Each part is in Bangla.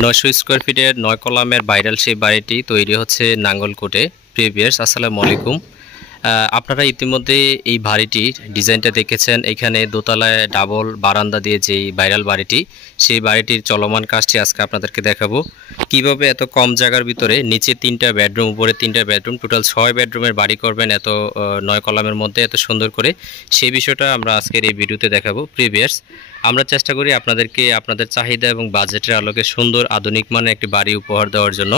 900 স্কয়ার ফিটের 9 কলামের ভাইরাল সেই বাড়িটি তৈরি হচ্ছে নাঙ্গলকোটে। প্রিভিয়াস আসসালামু আলাইকুম। আপনারা ইতিমধ্যে এই বাড়িটির ডিজাইনটা দেখেছেন। এখানে দোতলায় ডাবল বারান্দা দিয়ে যেই ভাইরাল বাড়িটি, সেই বাড়িটির চলমান কাজটি আজকে আপনাদেরকে দেখাবো। কিভাবে এত কম জায়গার ভিতরে নিচে 3টা বেডরুম, উপরে 3টা বেডরুম, টোটাল 6 বেডরুমের বাড়ি করবেন এত 9 কলামের মধ্যে এত সুন্দর করে, সেই বিষয়টা আমরা আজকের এই ভিডিওতে দেখাবো। প্রিভিয়াস আমরা চেষ্টা করি আপনাদেরকে আপনাদের চাহিদা এবং বাজেটের আলোকে সুন্দর আধুনিক মানের একটি বাড়ি উপহার দেওয়ার জন্য।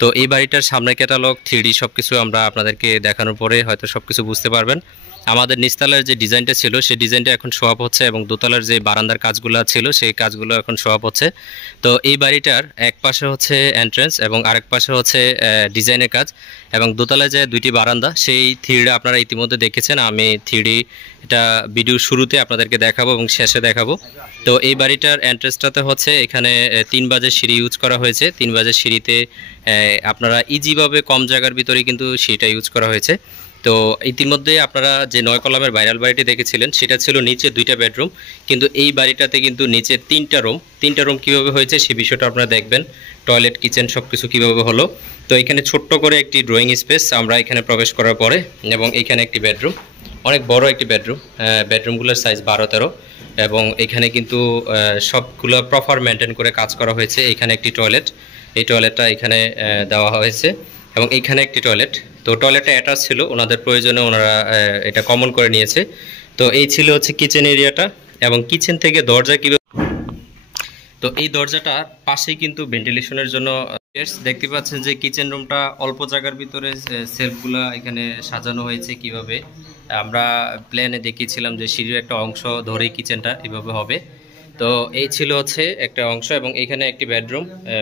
তো এই বাড়িটার সামনে ক্যাটালগ 3D সবকিছু আমরা আপনাদেরকে দেখানোর পরে হয়তো সবকিছু বুঝতে পারবেন। আমাদের নিচতলার যে ডিজাইনটা ছিল সেই ডিজাইনটা এখন শো আপ হচ্ছে এবং দোতলার যে বারান্দার কাজগুলো ছিল সেই কাজগুলো এখন শো আপ হচ্ছে। তো এই বাড়িটার এক পাশে হচ্ছে এন্ট্রান্স এবং আরেক পাশে হচ্ছে ডিজাইনের কাজ, এবং দোতলায় যে 2টি বারান্দা সেই 3D আপনারা ইতিমধ্যে দেখেছেন। আমি 3D এটা ভিডিও শুরুতে আপনাদেরকে দেখাবো এবং শেষে দেখাবো। তো এই বাড়িটার এন্ট্রেন্সটাতে হচ্ছে এখানে 3 বাজের সিঁড়ি ইউজ করা হয়েছে। 3 বাজের সিঁড়িতে আপনারা ইজিভাবে কম জায়গার ভিতরে কিন্তু সিঁড়িটা ইউজ করা হয়েছে। তো ইতিমধ্যে আপনারা যে 9 কলামের ভাইরাল বাড়িটি দেখেছিলেন সেটা ছিল নিচে 2টা বেডরুম, কিন্তু এই বাড়িটাতে কিন্তু নিচে 3টা রুম কীভাবে হয়েছে সেই বিষয়টা আপনারা দেখবেন। টয়লেট, কিচেন সব কিছু কীভাবে হলো। তো এখানে ছোট্ট করে একটি ড্রয়িং স্পেস আমরা এখানে প্রবেশ করার পরে, এবং এখানে একটি বেডরুম, অনেক বড় একটি বেডরুম। বেডরুমগুলোর সাইজ 12-13, এবং এখানে কিন্তু সবগুলো প্রপার মেনটেন করে কাজ করা হয়েছে। এখানে একটি টয়লেট, এই টয়লেটটা এখানে দেওয়া হয়েছে, এবং এইখানে একটি টয়লেট। তো টয়লেটটা অ্যাটাচ ছিল, ওনাদের প্রয়োজনে ওনারা এটা কমন করে নিয়েছে। তো এই ছিল হচ্ছে কিচেন এরিয়াটা, এবং কিচেন থেকে দরজা কীভাবে, তো এই দরজাটার পাশেই কিন্তু ভেন্টিলেশনের জন্য দেখতে পাচ্ছেন যে কিচেন রুমটা অল্প জায়গার ভিতরে সেলফগুলো এখানে সাজানো হয়েছে। কিভাবে আমরা প্ল্যানে দেখিয়েছিলাম যে সিঁড়ির একটা অংশ ধরেই কিচেনটা এভাবে হবে। তো এই ছিল হচ্ছে একটা অংশ, এবং এখানে একটি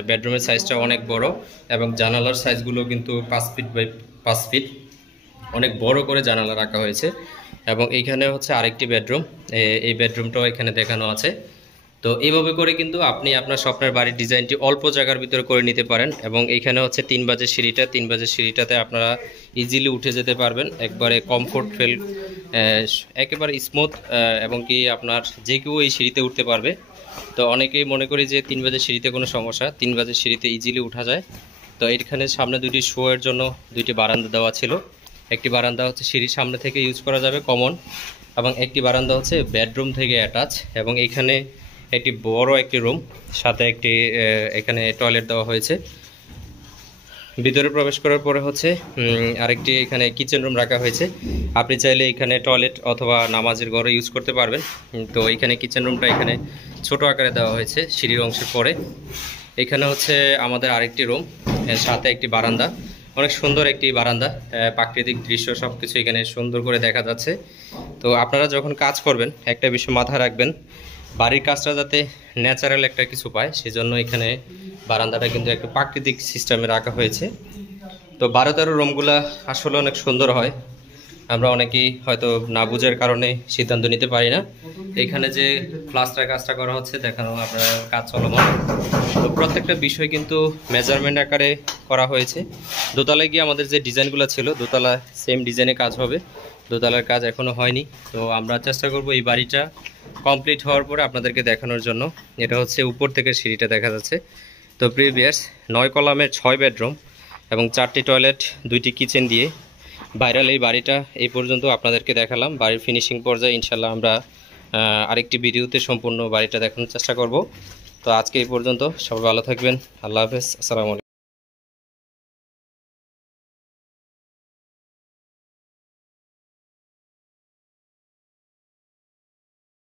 বেডরুমের সাইজটা অনেক বড়, এবং জানালার সাইজগুলো কিন্তু 5 ফিট বাই 5 ফিট, অনেক বড় করে জানালা রাখা হয়েছে। এবং এইখানে হচ্ছে আরেকটি বেডরুম, এই বেডরুমটাও এখানে দেখানো আছে। তো এইভাবে করে কিন্তু আপনি আপনার স্বপ্নের বাড়ির ডিজাইনটি অল্প জায়গার ভিতরে করে নিতে পারেন। এবং এইখানে হচ্ছে 3 বাজের সিঁড়িটা, 3 বাজের সিঁড়িটাতে আপনারা ইজিলি উঠে যেতে পারবেন, একবারে কমফোর্ট ফিল, একেবারে স্মুথ, এবং কি আপনার যে কেউ এই সিঁড়িতে উঠতে পারবে। তো অনেকেই মনে করি যে 3 বাজের সিঁড়িতে কোনো সমস্যা, 3 বাজের সিঁড়িতে ইজিলি উঠা যায়। তো এইখানে সামনে 2টি শোয়ের জন্য 2টি বারান্দা দেওয়া ছিল। একটি বারান্দা হচ্ছে সিঁড়ির সামনে থেকে ইউজ করা যাবে কমন, এবং একটি বারান্দা হচ্ছে বেডরুম থেকে অ্যাটাচ, এবং এইখানে একটি বড় একটি রুম, সাথে একটি এখানে টয়লেট দেওয়া হয়েছে। ভিতরে প্রবেশ করার পরে হচ্ছে আরেকটি এখানে কিচেন রুম রাখা হয়েছে। আপনি চাইলে এখানে টয়লেট অথবা নামাজের ঘরে ইউজ করতে পারবেন। তো এখানে কিচেন রুমটা এখানে ছোট আকারে দেওয়া হয়েছে সিঁড়ির অংশের পরে। এখানে হচ্ছে আমাদের আরেকটি রুম, সাথে একটি বারান্দা, অনেক সুন্দর একটি বারান্দা, প্রাকৃতিক দৃশ্য সব কিছু এখানে সুন্দর করে দেখা যাচ্ছে। তো আপনারা যখন কাজ করবেন একটা বিষয় মাথায় রাখবেন, বাড়ির কাজটা যাতে ন্যাচারাল একটা কিছু পায়, সেজন্য এখানে বারান্দাটা কিন্তু একটা প্রাকৃতিক সিস্টেমে রাখা হয়েছে। তো 12-13 রুমগুলা আসলে অনেক সুন্দর হয়, আমরা অনেকেই হয়তো না বুঝার কারণে সিদ্ধান্ত নিতে পারি না। এখানে যে প্লাস্টার কাজটা করা হচ্ছে দেখানো, আপনার কাজ চলমান। তো প্রত্যেকটা বিষয় কিন্তু মেজারমেন্ট আকারে করা হয়েছে। দোতলায় গিয়ে আমাদের যে ডিজাইনগুলো ছিল, দোতলা সেম ডিজাইনে কাজ হবে, দোতলার কাজ এখনও হয়নি। তো আমরা চেষ্টা করব এই বাড়িটা কমপ্লিট হওয়ার পরে আপনাদেরকে দেখানোর জন্য। এটা হচ্ছে উপর থেকে সিঁড়িটা দেখা যাচ্ছে। তো প্রিভিয়াস 9 কলামের 6 বেডরুম এবং 4টি টয়লেট, 2টি কিচেন দিয়ে ভাইরাল এই বাড়িটা এই পর্যন্ত আপনাদেরকে দেখালাম। বাড়ির ফিনিশিং পর্যায়ে ইনশাল্লাহ আমরা আরেকটি ভিডিওতে সম্পূর্ণ বাড়িটা দেখানোর চেষ্টা করব। তো আজকে এই পর্যন্ত, সবাই ভালো থাকবেন, আল্লাহ হাফেজ, আসসালামু আলাইকুম।